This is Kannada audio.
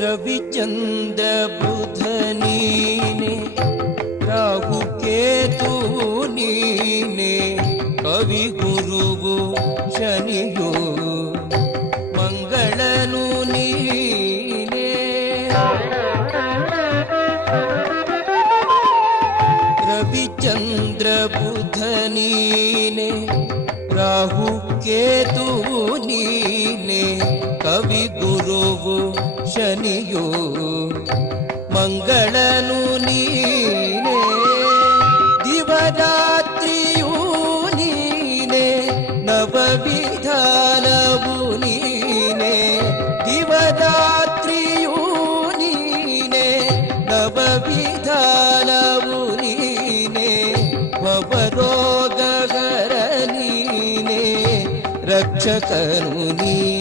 ರವಿಚಂದ್ರ ಬುಧ ನೀನೆ, ರಾಹು ಕೇತು ನೀನೆ, ಕವಿ ಗುರುವು ಶನಿಯು ಮಂಗಳನು ನೀನೆ. ರವಿಚಂದ್ರ ಬುಧ ನೀನೆ, ರಾಹು ಕೇತು ನೀನೆ, ಕವಿ ಗುರುವು ಶನಿಯು ಮಂಗಳನು ನೀನೆ. ದಿವರಾತ್ರಿಯೂ ನೀನೆ, ನವವಿಧಾನವು ನೀನೆ. ದಿವರಾತ್ರಿಯೂ ನೀನೆ, ನವವಿಧಾನವು ನೀನೆ. ಭವರೋಗಹರ ನೀನೆ, ರಕ್ಷಕನು ನೀನೆ.